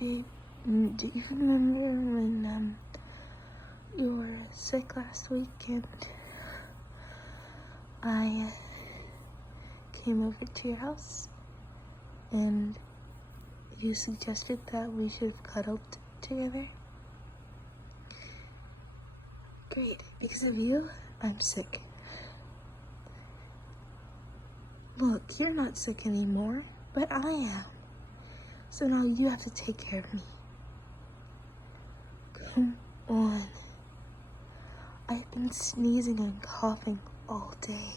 Babe, do you remember when you were sick last week and I came over to your house and you suggested that we should have cuddled together? Great, because of you, I'm sick. Look, you're not sick anymore, but I am. So now you have to take care of me. Come on. I've been sneezing and coughing all day.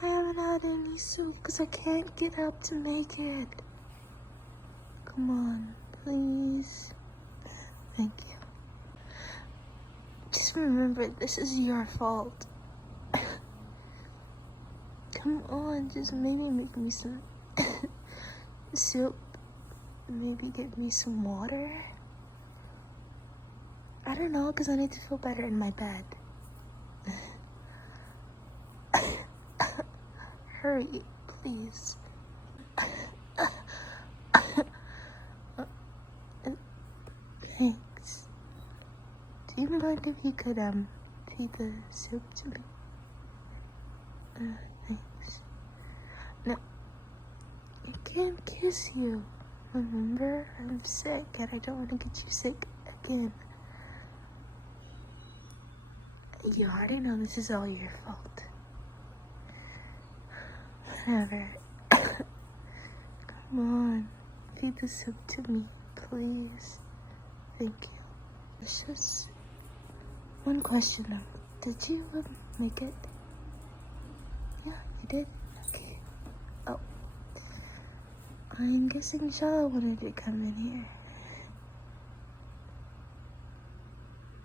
I haven't had any soup because I can't get up to make it. Come on, please. Thank you. Just remember, this is your fault. Come on, just maybe make me some soup. Maybe get me some water. I don't know, because I need to feel better in my bed. Hurry, please. Thanks. Do you mind if you could feed the soup to me? Thanks. No, I can't kiss you. Remember, I'm sick and I don't want to get you sick again. You already know this is all your fault. Whatever. Come on, feed the soup to me, please. Thank you. It's just one question though. Did you make it? Yeah, you did? Okay. Oh. I'm guessing Shaw wanted to come in here.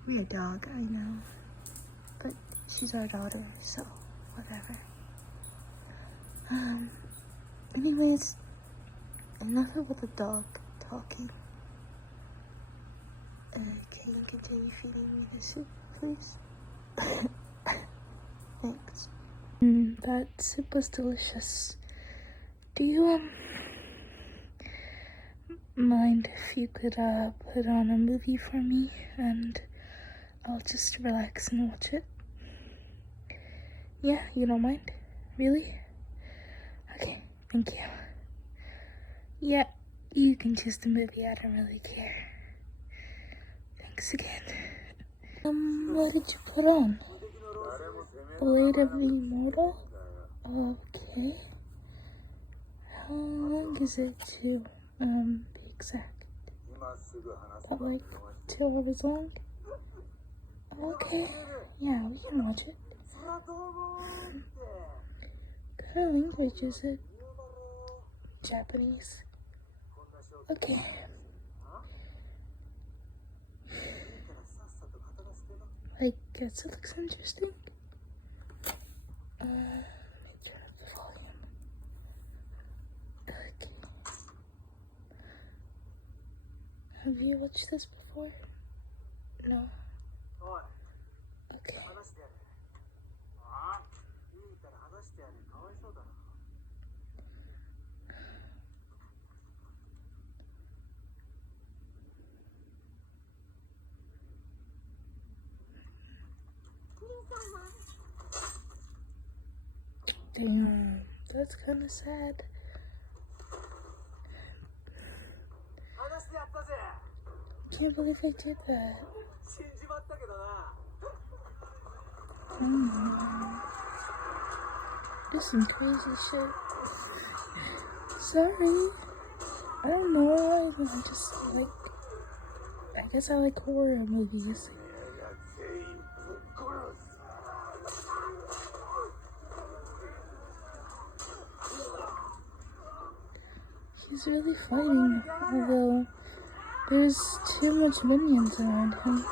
Weird dog, I know. But she's our daughter, so whatever. Anyways, enough about the dog talking. Can you continue feeding me the soup, please? Thanks. That soup was delicious. Do you, mind if you could, put on a movie for me and I'll just relax and watch it? Yeah, you don't mind? Really? Okay, thank you. Yeah, you can choose the movie, I don't really care. Thanks again. What did you put on? Blade of the Immortal? Okay. How long is it to, be exact? About like 2 hours long? Okay. Yeah, we can watch it. What kind of language is it? Japanese. Okay. I guess it looks interesting. Let me turn up the volume. Okay. Have you watched this before? No. Okay. Damn, that's kind of sad. I can't believe I did that. This is some crazy shit. Sorry. I don't know why, but I just like, I guess I like horror movies. He's really fighting, although there's too much minions around him.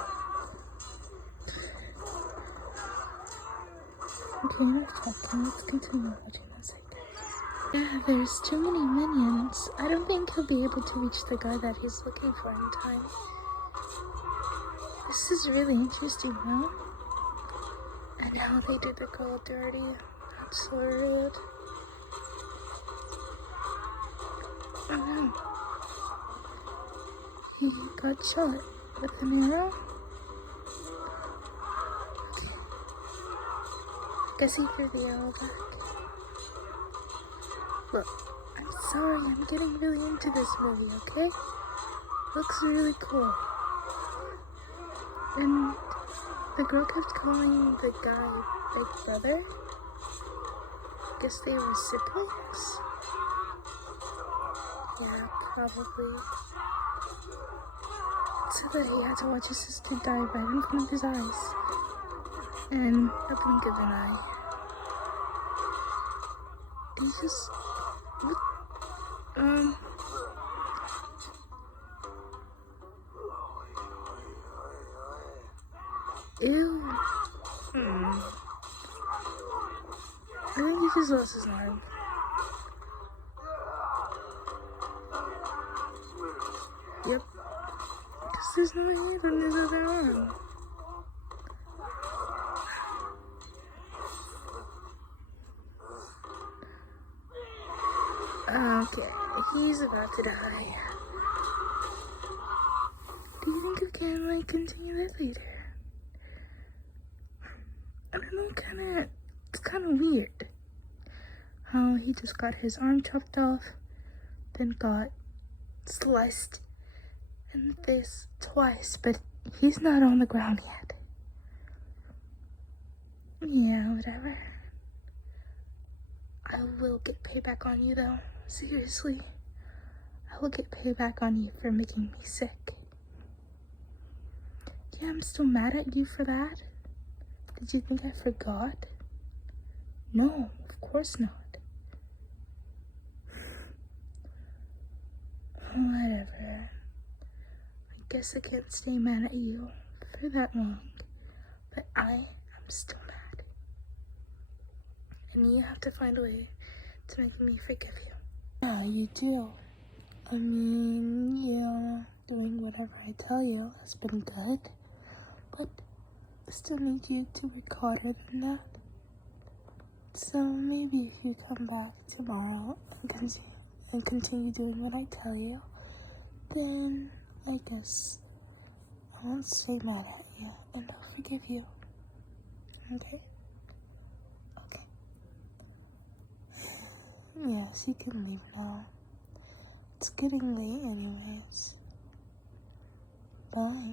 Okay, enough talking. Let's continue watching this. Yeah, there's too many minions. I don't think he'll be able to reach the guy that he's looking for in time. This is really interesting, huh? And how they did the girl dirty. That's so rude. he got shot with an arrow. Okay. Guess he threw the arrow back. Look, I'm sorry, I'm getting really into this movie, okay? Looks really cool. And the girl kept calling the guy Big Brother. Guess they were siblings? Yeah, probably. So that he had to watch his sister die right in front of his eyes. And a blink of an eye. He just... What? Ew. I think he just lost his arm. Yep. Because there's no hand on his other arm. Okay, he's about to die. Do you think we can, continue that later? I don't know, it's kind of weird. How he just got his arm chopped off, then got sliced in the face twice, but he's not on the ground yet. Yeah, whatever. I will get payback on you though. Seriously. I will get payback on you for making me sick. Yeah, I'm still mad at you for that. Did you think I forgot? No, of course not. Whatever. I guess I can't stay mad at you for that long. But I am still mad. And you have to find a way to make me forgive you. Yeah, you do. I mean, yeah, doing whatever I tell you has been good. But I still need you to work harder than that. So maybe if you come back tomorrow and continue doing what I tell you, then I guess I won't stay mad at you and I'll forgive you. Okay? Okay. Yes, you can leave now. It's getting late anyways. Bye.